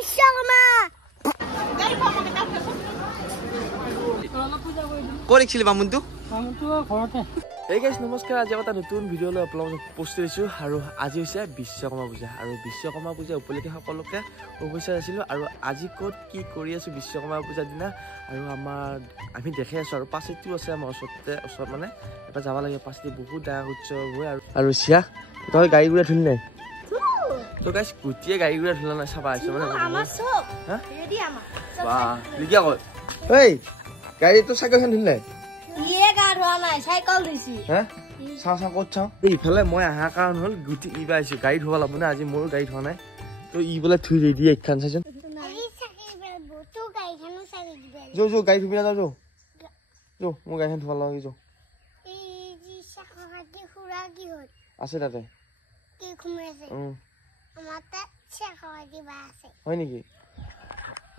বিশ্বকৰ্মা ক'ত দেখিছিলি বামুণটো ঘৰতে এই গাইছ নমস্কাৰ আজি এটা নতুন ভিডিঅ' লৈ আপোনালোকক পোষ্ট কৰিছোঁ আৰু আজি হৈছে বিশ্বকৰ্মা পূজা আৰু বিশ্বকৰ্মা পূজা উপলক্ষে সকলোকে শুভেচ্ছা যাচিলোঁ আৰু আজি ক'ত কি কৰি আছোঁ বিশ্বকৰ্মা পূজাৰ দিনা আৰু আমি দেখাই আছোঁ আৰু পাচিটিও আছে আমাৰ ওচৰত মানে এটা যাব লাগে পাচিটি বহুত ডাঙৰ উৎসৱ হয় আৰু চিয়া তই গাড়ী ঘূৰাই ধুলি নাই তো গাইছ গোটেই গাড়ী ঘূৰাই ধুলা নাই চাবা আহিছে মানে বাহ লিখিয়া ক'ত ঐ গাড়ীটো চাইকেলখন ধুলি নাই চাওঁ ক'ত চাওঁ ইফালে মই অহা কাৰণ হ'ল গুটি ইবা আহিছোঁ গাড়ী ধুব লাগিব না আজি মোৰো গাড়ী ধোৱা নাই তো ই বোলে থুই ৰেডি একখান চাইছোন যৌ গাড়ী ধুবি নাযাওঁ যৌ মোৰ গাড়ীখন ধোৱা লাগে যৌ আছে তাতে হয় নেকি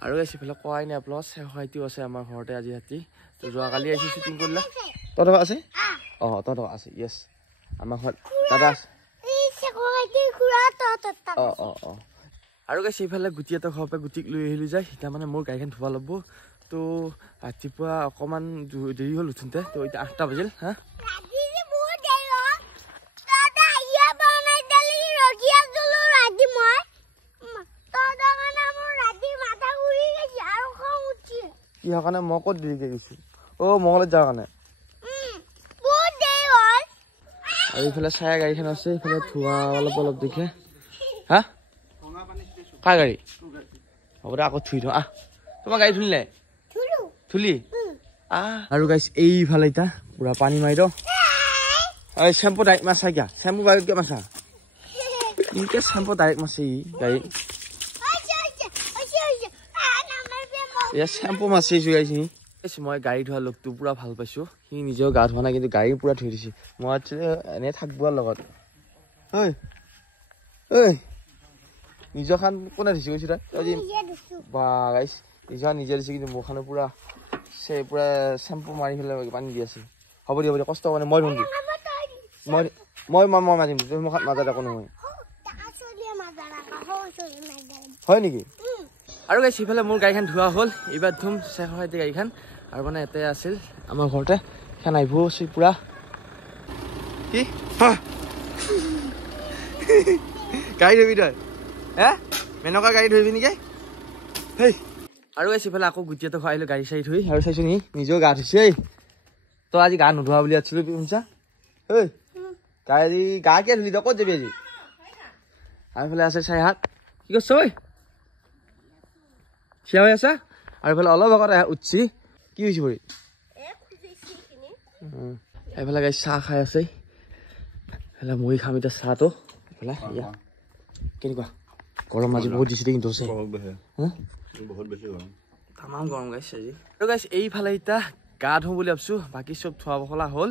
আৰু গাইছ ইফালে কোৱাই নাই আপোনালোক চেহৰাইটিও আছে আমাৰ ঘৰতে আজি ৰাতি তো যোৱাকালি আহিছোঁ শ্বুটিং কৰিলে তহঁতৰ আছে অঁ তহঁতৰ আছে য়েছ আমাৰ ঘৰত দাদা আছে অঁ আৰু গাইছ ইফালে গুটি এটা ঘৰৰ পৰা গুটিক লৈ আহিলোঁ যায় এতিয়া মানে মোৰ গাড়ীখন ধোৱা ল'ব তো ৰাতিপুৱা অকণমান দেৰি হ'ল উঠোঁতে তো এতিয়া 8টা বাজিল হা কিহৰ কাৰণে মই ক'ত দেৰিকৈ গৈছোঁ মঙলত যাওঁ কাৰণে আৰু ইফালে চায়া গাড়ীখন আছে ইফালে ধোৱা অলপ দেখে হা কাৰ গাড়ী হ'ব দে আকৌ থুই থওঁ তোমাৰ গাড়ী ধুলি নাই ধুলি আৰু গাইছ এইফালে এতিয়া পুৰা পানী মাৰি দ চেম্পু ডাইৰেক্ট মাছা কিয়া চেম্পু বাইকে মাছা ইনকে চেম্পু ডাইৰেক্ট মাছে ই গাড়ী চেম্পু মাছিছোঁ গাইছে মই গাড়ী ধোৱা লোকটো পুৰা ভাল পাইছোঁ সি নিজেও গা ধোৱা নাই কিন্তু গাড়ী পুৰা ধুই দিছে মই এনেই থাকব লগত ঐ নিজৰ খান কোনে ধুইছে কৈছোঁ তই বা গাইছ নিজৰ নিজে দিছে কিন্তু মোৰ খানে পুৰা চেম্পু মাৰি পেলাই পানী দি আছে হ'ব দিয়া কষ্ট মানে মই ধুম মই মাজিম তুমি মোক নাজাত একো নহয় হয় নেকি আৰু গাইছ সিফালে মোৰ গাড়ীখন ধোৱা হ'ল এইবাৰ ধুম চেহৰাইটি গাড়ীখন আৰু মানে এটাই আছিল আমাৰ ঘৰতে খান আহিব আছিল পুৰা কি গাড়ী ধৰিবি তই মেনকা গাড়ী ধৰিবি নেকি হেই আৰু গাইছ সিফালে আকৌ গুটি এটা খুৱাই আহিলোঁ গাড়ী চাড়ী ধুই আৰু চাইছোঁ নি নিজেও গা ধুইছে তই আজি গা নোধোৱা বুলি আছিলোঁ শুনিছা গা কিয় ধুলি তই ক'ত যাবি আজি আৰু এইফালে আছে চাই হাত কি কৈছ ঐ থিয়া হৈ আছা আৰু এইফালে অলপ আগত উঠছি কি হৈছে ভৰি এইফালে গাই চাহ খাই আছে এইফালে মই খাম এতিয়া চাহটো এইফালে কেনেকুৱা গৰম আজি বহুত দিছে কিন্তু তামাম গৰম গাইছে আজি আৰু গাইছ এইফালে এতিয়া গা ধুম বুলি ভাবিছোঁ বাকী চব থোৱা পখলা হ'ল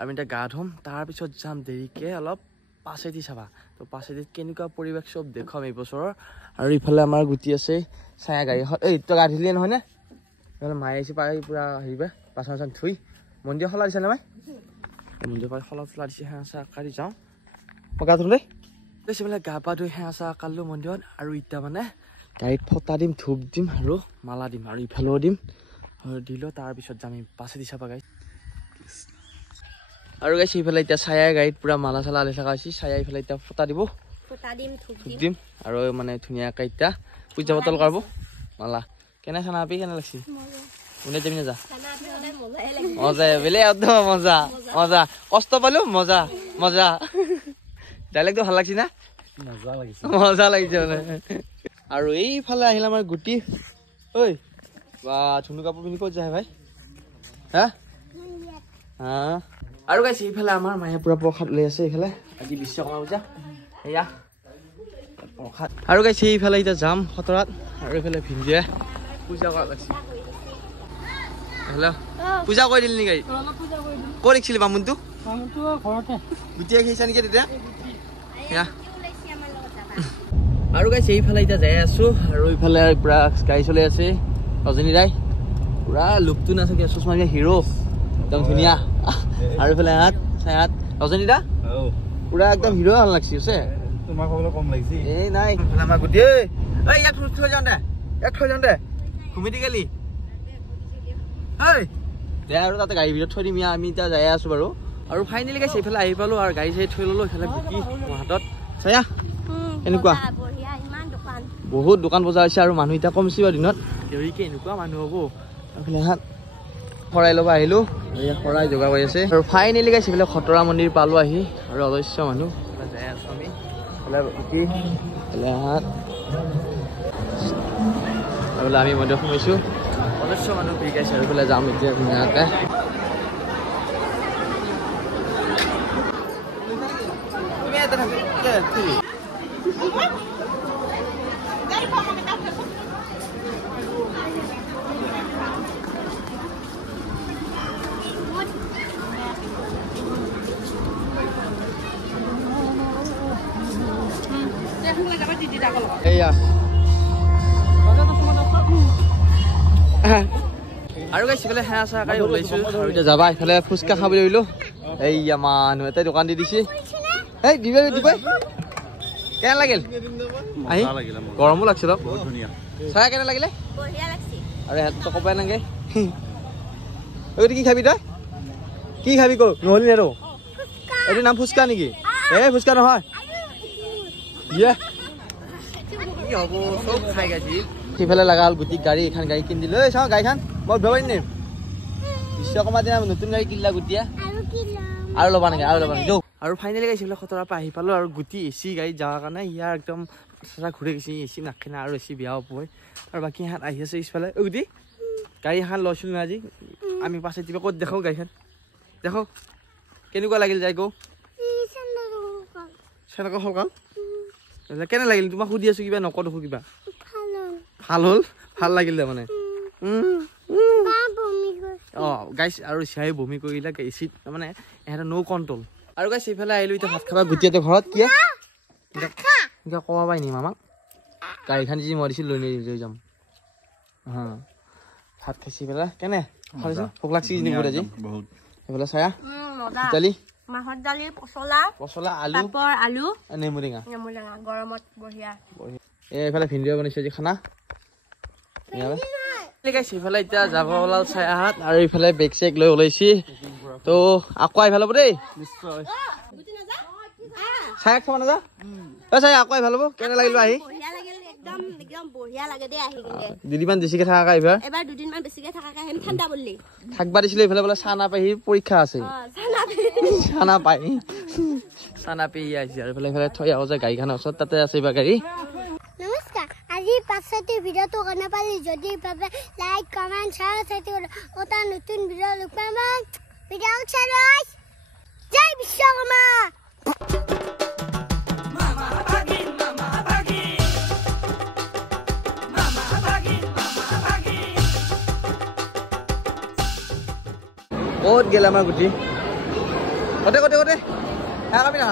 আমি এতিয়া গা ধুম তাৰপিছত যাম দেৰিকৈ অলপ পাছেদি চাবা তো পাছেদিত কেনেকুৱা পৰিৱেশ চব দেখুৱাম এই বছৰৰ আৰু ইফালে আমাৰ গুটি আছে চায়া গাড়ীখন তই গা ধুলিয়ে নহয় নে এইফালে মায়ে আহিছে পাই পুৰা হেৰিবা বাচন চাচন থুই মন্দিৰ খলা দিছে নে মাই মন্দিৰ পৰা খলা চলা দিছে সেৱা চেৱা কাঢ়ি যাওঁ মই গা ধুম দেই বোলে গা পা ধুই সেৱা চেৱা কাঢ়িলোঁ মন্দিৰত আৰু এতিয়া মানে গাড়ীত ফটা দিম ধূপ দিম আৰু মালা দিম আৰু ইফালেও দিম আৰু দিলোঁ তাৰপিছত যাম পাছেদি চাবা গাড়ী আৰু গাইছে ইফালে এতিয়া চায়া গাড়ীত পুৰা মালা চালা আলি থকা হৈছে চায়া ইফালে এতিয়া ফটা দিব ধূপ দিম আৰু মানে ধুনীয়াকৈ এতিয়া পূজা পাতল কৰিব মালা কেনে খানা আপি কেনে লাগছি কোনে যাবি নাযা মজা বেলেগ একদম মজা মজা কষ্ট পালো মজা মজা ডাইলেক্টটো ভাল লাগছি না মজা লাগিছে মানে আৰু এইফালে আহিল আমাৰ গুটি ঐ বা ধুনু কাপোৰ পিন্ধি ক'ত যায় ভাই হা আৰু গাইছে এইফালে আমাৰ মায়ে পুৰা প্ৰসাদ লৈ আছে এইফালে আজি বিশ্বকৰ্মা পূজা এয়া প্ৰসাদ আৰু গাইছে এইফালে এতিয়া যাম খতৰাত আৰু এইফালে ভিন্দিয়ে পূজা কৰা লাগছে হেল্ল' পূজা কৰি দিলি নেকি ক'ত দেখিছিলি বামুণটো ঘৰতে গুটিয়ে খাইছা নেকি তেতিয়া আৰু গাইছে এইফালে এতিয়া যাই আছোঁ আৰু এইফালে পুৰা গাড়ী চলাই আছে ৰজনী দাই পুৰা লুকটো নাথাকে চশমা হিৰো একদম ধুনীয়া আৰু এইফালে হাত চাই হাত ৰজনী দা পুৰা একদম হিৰো ভাল লাগছে তোমাৰ খবৰ কম লাগিছে এই নাই আমাৰ গুটি ঐ ইয়াক থৈ যাওঁ দে ঘুমিটি গেলি ঐ দে আৰু তাতে গাড়ী ভিতৰত থৈ দিম আমি এতিয়া যাই আছো বাৰু আৰু ফাইনেলি গাইছে এইফালে আহি পালো আৰু গাড়ী চাড়ী থৈ ললো এইফালে গুটি মোৰ হাতত চায়া এনেকুৱা বহুত দোকান বজাৰ হৈছে আৰু মানুহ এতিয়া কমছি বাৰু দিনত দেৰিকে এনেকুৱা মানুহ হ'ব এইফালে হাত শৰাই ল'ব আহিলো শৰাই যোগাৰ কৰি আছে আৰু ফাইনেলি গাইছে এইফালে খতৰা মন্দিৰ পালো আহি আৰু অৱশ্য মানুহ যাই আছো আমি এইফালে গুটি এইফালে হাত এইফালে আমি মন্দিৰত সোমাইছো অৱশ্য মানুহ ভিৰ গাইছে আৰু এইফালে যাম এতিয়া ধুনীয়াকৈ এয়া আৰু গাইছে এইফালে সেয়া চেয়া কাঢ়ি ওলাইছো আৰু এতিয়া যাবা এইফালে ফুচকা খাবলৈ আহিলো এইয়া মানুহ এটাই দোকান দি দিছে এই দিবই কেনে লাগিল আহি গৰমো লাগছে অলপ চাই কেনে লাগিলে আৰু সিহঁততো ক'বই নালাগে কি খাবি তই কি খাবি ক নহ'লি নে আৰু এইটো নাম ফুচকা নেকি এই ফুচকা নহয় কি হ'ব চব খাই গাইছি সিফালে লগা হ'ল গুটি গাড়ী এখন গাড়ী কিনি দিলো এই চাওঁ গাড়ীখন মই উঠিব পাৰিম নে বিশ্বকৰ্মাৰ দিনা নতুন গাড়ী কিনিলা গুটিয়া আৰু ল'বা নেকি যাওঁ আৰু ফাইনেলি গাইছে এইফালে খতৰাৰ পৰা আহি পালো আৰু গুটি এচি গাড়ীত যাৱাৰ কাৰণে ইয়াৰ একদম চাচা ঘূৰি গৈছে এচি নাখানে আৰু এচি বেয়া হ'বই আৰু বাকী ইহঁত আহি আছে পিছফালে গুটি গাড়ী এখন লৈছিলোঁ না আজি আমি পাছে কিবা ক'ত দেখাওঁ গাড়ীখন দেখো কেনেকুৱা লাগিল যাই গৌ চেনেকুৱা সকাল কেনে লাগিল তোমাক সুধি আছো কিবা নকওঁ দেখো কিবা ভাল হ'ল ভাল লাগিল দে মানে অঁ গাইছ আৰু চিয়াই বমি কৰিলে এচিত মানে ইহঁতৰ ন' কণ্ট্ৰল আৰু গাইছ এইফালে আহিলোঁ এতিয়া ভাত খাবা গুটিয়াতে ঘৰত কি কিয় ক'ব পাৰি নি মামাক গাড়ীখন যি মই দিছিল লৈ যাম হা ভাত খাইছি পেলাই কেনে খাইছ ভোক লাগছি নিব আজি সেইফালে চায়া দালি মাহৰ দালি পচলা আলু নেমু টেঙা গৰমত বঢ়িয়া এইফালে ভিন্দিও বনাইছে আজি খানা এইফালে এতিয়া যাব ওলাল চায়াহাত আৰু এইফালে বেগ চেগ লৈ ওলাইছি তো আকৌ আহিব হ'ব দেই চায়াক চাব নাযা চাই আকৌ আহিব হ'ব কেনে লাগিল আহি দুদিনমান বেছিকে থাকা এইবাৰ দুদিনমান বেছিকে থাকা ঠাণ্ডা পৰলি থাকবা দিছিলো এইফালে বোলে চানা পাহি পৰীক্ষা আছে চানা পেহি আহিছে আৰু এইফালে থৈ আহো যে গাড়ীখনৰ ওচৰত তাতে আছে এইবাৰ গাড়ী নমস্কাৰ আজি পাছতে ভিডিঅ'টো কেনে পালি যদি পাবে লাইক কমেণ্ট শ্বেয়াৰ এটা নতুন ভিডিঅ' লুকাম ভিডিঅ' চাই জয় বিশ্বকৰ্মা ক'ত গেল আমাৰ গুটি কতে হ্যাঁ কাবি না